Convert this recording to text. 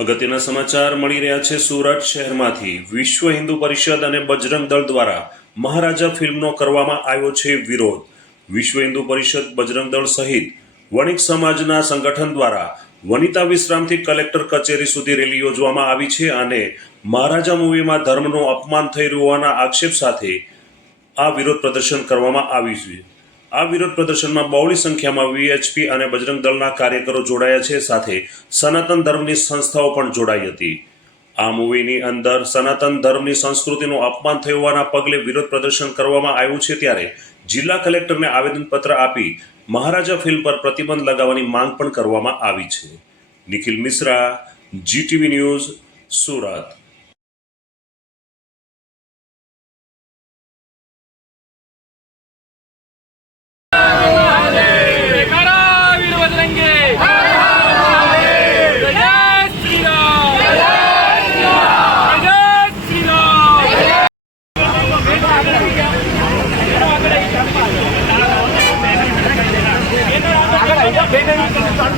અગત્યના સમાચાર મળી રહ્યા છે સુરત શહેરમાંથી. વિશ્વ હિન્દુ પરિષદ અને બજરંગ દળ દ્વારા મહારાજા ફિલ્મનો કરવામાં આવ્યો છે વિરોધ. વિશ્વ હિન્દુ પરિષદ, બજરંગ દળ સહિત વણિક સમાજના સંગઠન દ્વારા વનિતા વિશ્રામથી કલેક્ટર કચેરી સુધી રેલી યોજવામાં આવી છે અને મહારાજા મૂવીમાં ધર્મનું અપમાન થઈ રહ્યું હોવાના આક્ષેપ સાથે આ વિરોધ પ્રદર્શન કરવામાં આવ્યું છે. આ વિરોધ પ્રદર્શનમાં બહોળી સંખ્યામાં વીએચપી અને બજરંગ દળના કાર્યકરો જોડાયા છે. સાથે સનાતન ધર્મની સંસ્થાઓ પણ જોડાઈ હતી. આ મૂવીની અંદર સનાતન ધર્મની સંસ્કૃતિનું અપમાન થયું હોવાના પગલે વિરોધ પ્રદર્શન કરવામાં આવ્યું છે ત્યારે જિલ્લા કલેક્ટરને આવેદનપત્ર આપી મહારાજા ફિલ્મ પર પ્રતિબંધ લગાવવાની માંગ પણ કરવામાં આવી છે. Nikhil Mishra GTV news, Surat.